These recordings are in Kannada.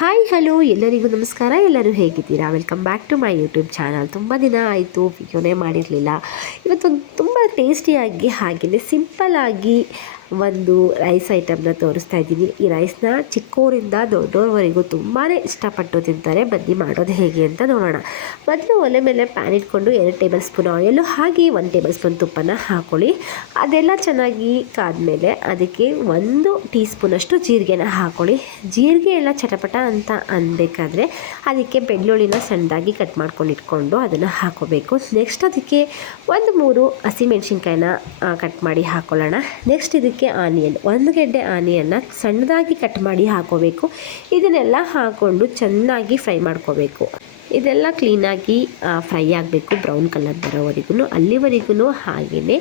ಹಾಯ್ ಹಲೋ ಎಲ್ಲರಿಗೂ ನಮಸ್ಕಾರ. ಎಲ್ಲರೂ ಹೇಗಿದ್ದೀರಾ? Welcome back to my YouTube channel. ತುಂಬ ದಿನ ಆಯಿತು ವಿಡಿಯೋನೇ ಮಾಡಿರಲಿಲ್ಲ. ಇವತ್ತು ತುಂಬ ಟೇಸ್ಟಿಯಾಗಿ ಹಾಗೆಯೇ ಸಿಂಪಲ್ಲಾಗಿ ಒಂದು ರೈಸ್ ಐಟಮ್ನ ತೋರಿಸ್ತಾ ಇದ್ದೀನಿ. ಈ ರೈಸ್ನ ಚಿಕ್ಕವರಿಂದ ದೊಡ್ಡವರವರೆಗೂ ತುಂಬಾ ಇಷ್ಟಪಟ್ಟು ತಿಂತಾರೆ. ಬನ್ನಿ ಮಾಡೋದು ಹೇಗೆ ಅಂತ ನೋಡೋಣ. ಮೊದಲು ಒಲೆ ಮೇಲೆ ಪ್ಯಾನ್ ಇಟ್ಕೊಂಡು 2 ಟೇಬಲ್ ಸ್ಪೂನ್ ಆಯಿಲು ಹಾಗೆ 1 ಟೇಬಲ್ ಸ್ಪೂನ್ ತುಪ್ಪನ ಹಾಕ್ಕೊಳ್ಳಿ. ಅದೆಲ್ಲ ಚೆನ್ನಾಗಿ ಕಾದ್ಮೇಲೆ ಅದಕ್ಕೆ 1 ಟೀ ಸ್ಪೂನಷ್ಟು ಜೀರಿಗೆನ ಹಾಕ್ಕೊಳ್ಳಿ. ಜೀರಿಗೆ ಎಲ್ಲ ಚಟಪಟ ಅಂತ ಅನ್ಬೇಕಾದ್ರೆ ಅದಕ್ಕೆ ಬೆಳ್ಳುಳ್ಳಿನ ಸಣ್ಣದಾಗಿ ಕಟ್ ಮಾಡ್ಕೊಂಡು ಇಟ್ಕೊಂಡು ಅದನ್ನು ಹಾಕೋಬೇಕು. ನೆಕ್ಸ್ಟ್ ಅದಕ್ಕೆ 1-3 ಹಸಿಮೆಣ್ಸಿನ್ಕಾಯಿನ ಕಟ್ ಮಾಡಿ ಹಾಕ್ಕೊಳ್ಳೋಣ. ನೆಕ್ಸ್ಟ್ ಇದಕ್ಕೆ ಆನಿಯನ್, 1 ಗೆಡ್ಡೆ ಆನಿಯನ್ನ ಸಣ್ಣದಾಗಿ ಕಟ್ ಮಾಡಿ ಹಾಕೋಬೇಕು. ಇದನ್ನೆಲ್ಲ ಹಾಕ್ಕೊಂಡು ಚೆನ್ನಾಗಿ ಫ್ರೈ ಮಾಡ್ಕೋಬೇಕು. ಇದೆಲ್ಲ ಕ್ಲೀನಾಗಿ ಫ್ರೈ ಆಗಬೇಕು, ಬ್ರೌನ್ ಕಲರ್ ಬರೋವರೆಗೂ. ಅಲ್ಲಿವರೆಗೂ ಹಾಗೆಯೇ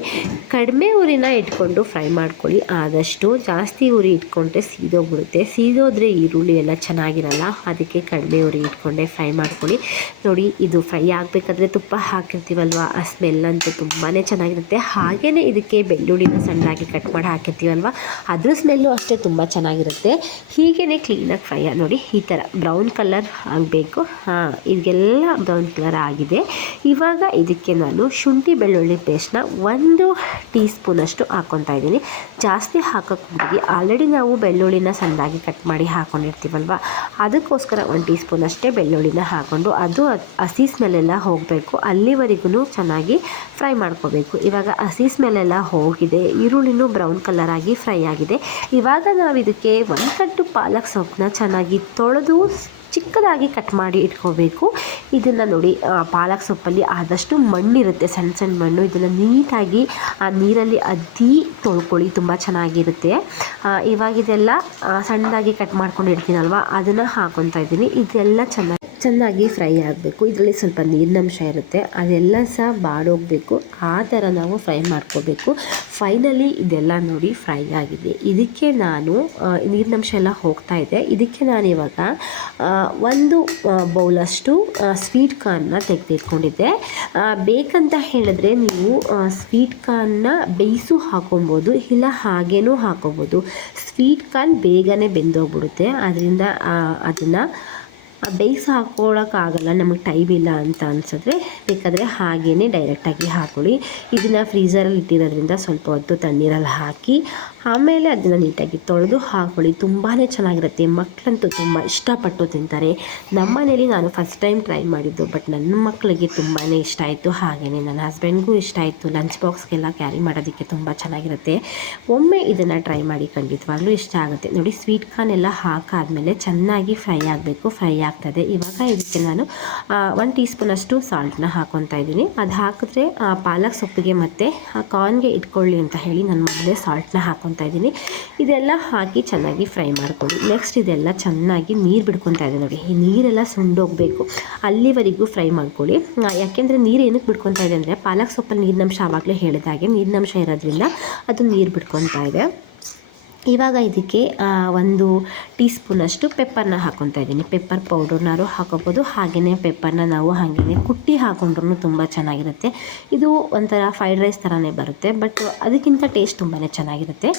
ಕಡಿಮೆ ಉರಿನ ಇಟ್ಕೊಂಡು ಫ್ರೈ ಮಾಡ್ಕೊಳ್ಳಿ. ಆದಷ್ಟು ಜಾಸ್ತಿ ಉರಿ ಇಟ್ಕೊಂಡ್ರೆ ಸೀದೋಗ್ಬಿಡುತ್ತೆ. ಸೀದೋದ್ರೆ ಈರುಳ್ಳಿ ಎಲ್ಲ ಚೆನ್ನಾಗಿರಲ್ಲ. ಅದಕ್ಕೆ ಕಡಿಮೆ ಉರಿ ಇಟ್ಕೊಂಡೆ ಫ್ರೈ ಮಾಡ್ಕೊಳ್ಳಿ. ನೋಡಿ, ಇದು ಫ್ರೈ ಆಗಬೇಕಾದ್ರೆ ತುಪ್ಪ ಹಾಕಿರ್ತೀವಲ್ವ, ಆ ಸ್ಮೆಲ್ ಅಂತೂ ತುಂಬಾ ಚೆನ್ನಾಗಿರುತ್ತೆ. ಹಾಗೆಯೇ ಇದಕ್ಕೆ ಬೆಳ್ಳುಳ್ಳಿನ ಸಣ್ಣದಾಗಿ ಕಟ್ ಮಾಡಿ ಹಾಕಿರ್ತೀವಲ್ವ, ಅದ್ರ ಸ್ಮೆಲ್ಲು ಅಷ್ಟೇ ತುಂಬ ಚೆನ್ನಾಗಿರುತ್ತೆ. ಹೀಗೇ ಕ್ಲೀನಾಗಿ ಫ್ರೈ ನೋಡಿ, ಈ ಥರ ಬ್ರೌನ್ ಕಲರ್ ಆಗಬೇಕು. ಇದೆಲ್ಲ ಬ್ರೌನ್ ಕಲರ್ ಆಗಿದೆ. ಇವಾಗ ಇದಕ್ಕೆ ನಾನು ಶುಂಠಿ ಬೆಳ್ಳುಳ್ಳಿ ಪೇಸ್ಟ್ನ 1 ಟೀ ಸ್ಪೂನಷ್ಟು ಹಾಕ್ಕೊತಾ ಇದ್ದೀನಿ. ಜಾಸ್ತಿ ಹಾಕೋಕ್ಕೋಗಿ, ಆಲ್ರೆಡಿ ನಾವು ಬೆಳ್ಳುಳ್ಳಿನ ಸಣ್ಣದಾಗಿ ಕಟ್ ಮಾಡಿ ಹಾಕ್ಕೊಂಡಿರ್ತೀವಲ್ವ, ಅದಕ್ಕೋಸ್ಕರ 1 ಟೀ ಸ್ಪೂನ್ ಅಷ್ಟೇ ಬೆಳ್ಳುಳ್ಳಿನ ಹಾಕ್ಕೊಂಡು ಅದು ಹಸಿ ಸ್ಮೆಲ್ಲೆಲ್ಲ ಹೋಗಬೇಕು. ಅಲ್ಲಿವರೆಗೂ ಚೆನ್ನಾಗಿ ಫ್ರೈ ಮಾಡ್ಕೋಬೇಕು. ಇವಾಗ ಹಸಿ ಸ್ಮೆಲ್ಲೆಲ್ಲ ಹೋಗಿದೆ, ಈರುಳ್ಳಿನೂ ಬ್ರೌನ್ ಕಲರ್ ಆಗಿ ಫ್ರೈ ಆಗಿದೆ. ಇವಾಗ ನಾವು ಇದಕ್ಕೆ 1 ಕಟ್ಟು ಪಾಲಕ್ ಸೊಪ್ಪನ್ನ ಚೆನ್ನಾಗಿ ತೊಳೆದು ಚಿಕ್ಕದಾಗಿ ಕಟ್ ಮಾಡಿ ಇಟ್ಕೋಬೇಕು. ಇದನ್ನು ನೋಡಿ, ಪಾಲಕ್ ಸೊಪ್ಪಲ್ಲಿ ಆದಷ್ಟು ಮಣ್ಣಿರುತ್ತೆ, ಸಣ್ಣ ಸಣ್ಣ ಮಣ್ಣು. ಇದನ್ನು ನೀಟಾಗಿ ಆ ನೀರಲ್ಲಿ ಅದ್ದಿ ತೊಳ್ಕೊಳ್ಳಿ, ತುಂಬ ಚೆನ್ನಾಗಿರುತ್ತೆ. ಇವಾಗ ಇದೆಲ್ಲ ಸಣ್ಣದಾಗಿ ಕಟ್ ಮಾಡ್ಕೊಂಡು ಇಡ್ತೀನಲ್ವ, ಅದನ್ನು ಹಾಕ್ಕೊತಾ ಇದ್ದೀನಿ. ಇದೆಲ್ಲ ಚೆನ್ನಾಗಿ ಫ್ರೈ ಆಗಬೇಕು. ಇದರಲ್ಲಿ ಸ್ವಲ್ಪ ನೀರಿನಂಶ ಇರುತ್ತೆ, ಅದೆಲ್ಲ ಸಹ ಬಾಡೋಗಬೇಕು. ಆ ಥರ ನಾವು ಫ್ರೈ ಮಾಡ್ಕೋಬೇಕು. ಫೈನಲಿ ಇದೆಲ್ಲ ನೋಡಿ ಫ್ರೈ ಆಗಿದೆ. ಇದಕ್ಕೆ ನಾನು ನೀರಿನಂಶ ಎಲ್ಲ ಹೋಗ್ತಾ ಇದೆ. ಇದಕ್ಕೆ ನಾನಿವಾಗ 1 ಬೌಲಷ್ಟು ಸ್ವೀಟ್ ಕಾರ್ನ್ನ ತೆಗೆದಿಟ್ಕೊಂಡಿದ್ದೆ. ಬೇಕಂತ ಹೇಳಿದ್ರೆ ನೀವು ಸ್ವೀಟ್ ಕಾರ್ನ್ನ ಬೇಯಿಸು ಹಾಕೊಬೋದು, ಇಲ್ಲ ಹಾಗೇನೂ ಹಾಕೋಬೋದು. ಸ್ವೀಟ್ ಕಾರ್ನ್ ಬೇಗನೆ ಬೆಂದೋಗ್ಬಿಡುತ್ತೆ. ಅದರಿಂದ ಅದನ್ನು ಬೇಯಿಸಿ ಹಾಕ್ಕೊಳ್ಳೋಕ್ಕಾಗಲ್ಲ, ನಮಗೆ ಟೈಮ್ ಇಲ್ಲ ಅಂತ ಅನಿಸಿದ್ರೆ ಬೇಕಾದರೆ ಹಾಗೇ ಡೈರೆಕ್ಟಾಗಿ ಹಾಕ್ಕೊಳ್ಳಿ. ಇದನ್ನು ಫ್ರೀಝರಲ್ಲಿ ಇಟ್ಟಿರೋದ್ರಿಂದ ಸ್ವಲ್ಪ ಹೊತ್ತು ತಣ್ಣೀರಲ್ಲಿ ಹಾಕಿ ಆಮೇಲೆ ಅದನ್ನು ನೀಟಾಗಿ ತೊಳೆದು ಹಾಕ್ಕೊಳ್ಳಿ. ತುಂಬಾ ಚೆನ್ನಾಗಿರುತ್ತೆ. ಮಕ್ಕಳಂತೂ ತುಂಬ ಇಷ್ಟಪಟ್ಟು ತಿಂತಾರೆ. ನಮ್ಮ ಮನೇಲಿ ನಾನು ಫಸ್ಟ್ ಟೈಮ್ ಟ್ರೈ ಮಾಡಿದ್ದು, ಬಟ್ ನನ್ನ ಮಕ್ಕಳಿಗೆ ತುಂಬಾ ಇಷ್ಟ ಆಯಿತು. ಹಾಗೆಯೇ ನನ್ನ ಹಸ್ಬೆಂಡ್ಗೂ ಇಷ್ಟ ಆಯಿತು. ಲಂಚ್ ಬಾಕ್ಸ್ಗೆಲ್ಲ ಕ್ಯಾರಿ ಮಾಡೋದಕ್ಕೆ ತುಂಬ ಚೆನ್ನಾಗಿರುತ್ತೆ. ಒಮ್ಮೆ ಇದನ್ನು ಟ್ರೈ ಮಾಡಿ, ಖಂಡಿತವಾಗ್ಲೂ ಇಷ್ಟ ಆಗುತ್ತೆ. ನೋಡಿ, ಸ್ವೀಟ್ ಕಾರ್ನ್ ಎಲ್ಲ ಹಾಕಾದ್ಮೇಲೆ ಚೆನ್ನಾಗಿ ಫ್ರೈ ಆಗಬೇಕು. ಫ್ರೈ ಆಗ್ತದೆ. ಇವಾಗ ಇದಕ್ಕೆ ನಾನು 1 ಟೀ ಸ್ಪೂನಷ್ಟು ಸಾಲ್ಟನ್ನ ಹಾಕ್ಕೊತಾ ಇದ್ದೀನಿ. ಅದು ಹಾಕಿದ್ರೆ ಪಾಲಕ್ ಸೊಪ್ಪಿಗೆ ಮತ್ತು ಕಾರ್ನ್ಗೆ ಇಟ್ಕೊಳ್ಳಿ ಅಂತ ಹೇಳಿ ನಾನು ಮೊದಲೇ ಸಾಲ್ಟನ್ನ ಹಾಕ್ಕೊತಾ ಇದ್ದೀನಿ. ಇದೆಲ್ಲ ಹಾಕಿ ಚೆನ್ನಾಗಿ ಫ್ರೈ ಮಾಡ್ಕೊಳ್ಳಿ. ನೆಕ್ಸ್ಟ್ ಇದೆಲ್ಲ ಚೆನ್ನಾಗಿ ನೀರು ಬಿಡ್ಕೊತಾ ಇದೆ ನೋಡಿ, ಈ ನೀರೆಲ್ಲ ಸುಂಡೋಗಬೇಕು, ಅಲ್ಲಿವರೆಗೂ ಫ್ರೈ ಮಾಡ್ಕೊಳ್ಳಿ. ಯಾಕೆಂದರೆ ನೀರು ಏನಕ್ಕೆ ಬಿಡ್ಕೊತಾ ಇದೆ ಅಂದರೆ, ಪಾಲಕ್ ಸೊಪ್ಪಲ್ಲಿ ನೀರಿನಂಶ ಆವಾಗಲೇ ಹೇಳಿದಾಗೆ ನೀರಿನಂಶ ಇರೋದ್ರಿಂದ ಅದು ನೀರು ಬಿಡ್ಕೊತಾ ಇದೆ. ಇವಾಗ ಇದಕ್ಕೆ 1 ಟೀ ಸ್ಪೂನಷ್ಟು ಪೆಪ್ಪರ್ನ ಹಾಕ್ಕೊತಾ ಇದ್ದೀನಿ. ಪೆಪ್ಪರ್ ಪೌಡರ್ನಾರು ಹಾಕೋಬೋದು, ಹಾಗೆಯೇ ಪೆಪ್ಪರ್ನ ನಾವು ಹಾಗೆಯೇ ಕುಟ್ಟಿ ಹಾಕ್ಕೊಂಡ್ರೂ ತುಂಬ ಚೆನ್ನಾಗಿರುತ್ತೆ. ಇದು ಒಂಥರ ಫ್ರೈಡ್ ರೈಸ್ ಥರನೇ ಬರುತ್ತೆ, ಬಟ್ ಅದಕ್ಕಿಂತ ಟೇಸ್ಟ್ ತುಂಬಾ ಚೆನ್ನಾಗಿರುತ್ತೆ.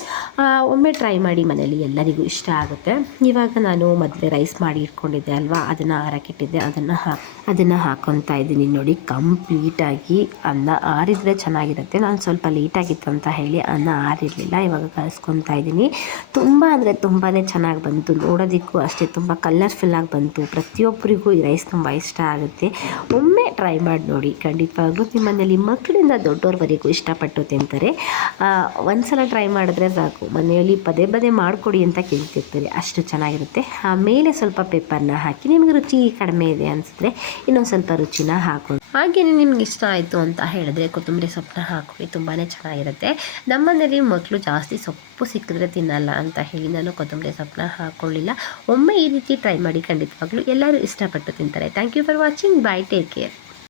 ಒಮ್ಮೆ ಟ್ರೈ ಮಾಡಿ, ಮನೇಲಿ ಎಲ್ಲರಿಗೂ ಇಷ್ಟ ಆಗುತ್ತೆ. ಇವಾಗ ನಾನು ಮೊದಲೇ ರೈಸ್ ಮಾಡಿ ಇಟ್ಕೊಂಡಿದ್ದೆ ಅಲ್ವಾ, ಅದನ್ನು ಆರಕ್ಕಿಟ್ಟಿದ್ದೆ, ಅದನ್ನು ಹಾಕ್ಕೊತಾ ಇದ್ದೀನಿ. ನೋಡಿ, ಕಂಪ್ಲೀಟಾಗಿ ಅನ್ನ ಆರಿದ್ರೆ ಚೆನ್ನಾಗಿರುತ್ತೆ. ನಾನು ಸ್ವಲ್ಪ ಲೇಟಾಗಿತ್ತು ಅಂತ ಹೇಳಿ ಅನ್ನ ಆರಿರಲಿಲ್ಲ. ಇವಾಗ ಕಲಿಸ್ಕೊತಾ ಇದ್ದೀನಿ. ತುಂಬ ಅಂದರೆ ತುಂಬಾ ಚೆನ್ನಾಗಿ ಬಂತು. ನೋಡೋದಕ್ಕೂ ಅಷ್ಟೇ ತುಂಬ ಕಲರ್ಫುಲ್ಲಾಗಿ ಬಂತು. ಪ್ರತಿಯೊಬ್ಬರಿಗೂ ಈ ರೈಸ್ ತುಂಬ ಇಷ್ಟ ಆಗುತ್ತೆ. ಒಮ್ಮೆ ಟ್ರೈ ಮಾಡಿ ನೋಡಿ, ಖಂಡಿತವಾಗ್ಲೂ ನಿಮ್ಮ ಮನೇಲಿ ಮಕ್ಕಳಿಂದ ದೊಡ್ಡವ್ರವರೆಗೂ ಇಷ್ಟಪಟ್ಟು ತಿಂತಾರೆ. ಒಂದ್ಸಲ ಟ್ರೈ ಮಾಡಿದ್ರೆ ಸಾಕು, ಮನೆಯಲ್ಲಿ ಪದೇ ಪದೇ ಮಾಡಿಕೊಡಿ ಅಂತ ಕೇಳ್ತಿರ್ತಾರೆ, ಅಷ್ಟು ಚೆನ್ನಾಗಿರುತ್ತೆ. ಆಮೇಲೆ ಸ್ವಲ್ಪ ಪೆಪ್ಪರ್ನ ಹಾಕಿ, ನಿಮಗೆ ರುಚಿ ಕಡಿಮೆ ಇದೆ ಅನಿಸಿದ್ರೆ ಇನ್ನೊಂದು ಸ್ವಲ್ಪ ರುಚಿನ ಹಾಕೊಳ್ಳಿ. ಹಾಗೆಯೇ ನಿಮ್ಗೆ ಇಷ್ಟ ಆಯಿತು ಅಂತ ಹೇಳಿದ್ರೆ ಕೊತ್ತಂಬರಿ ಸೊಪ್ಪನ್ನ ಹಾಕಿ, ತುಂಬಾ ಚೆನ್ನಾಗಿರುತ್ತೆ. ನಮ್ಮನೇಲಿ ಮಕ್ಕಳು ಜಾಸ್ತಿ ಸೊಪ್ಪು ಸಿಕ್ಕಿದ್ರೆ ತಿನ್ನಲ್ಲ ಅಂತ ಹೇಳಿ ನಾನು ಕೊತ್ತಂಬರಿ ಸೊಪ್ಪನ್ನ ಹಾಕ್ಕೊಳ್ಳಿಲ್ಲ. ಒಮ್ಮೆ ಈ ರೀತಿ ಟ್ರೈ ಮಾಡಿ, ಖಂಡಿತವಾಗ್ಲೂ ಎಲ್ಲರೂ ಇಷ್ಟಪಟ್ಟು ತಿಂತಾರೆ. Thank you for watching. Bye, take care.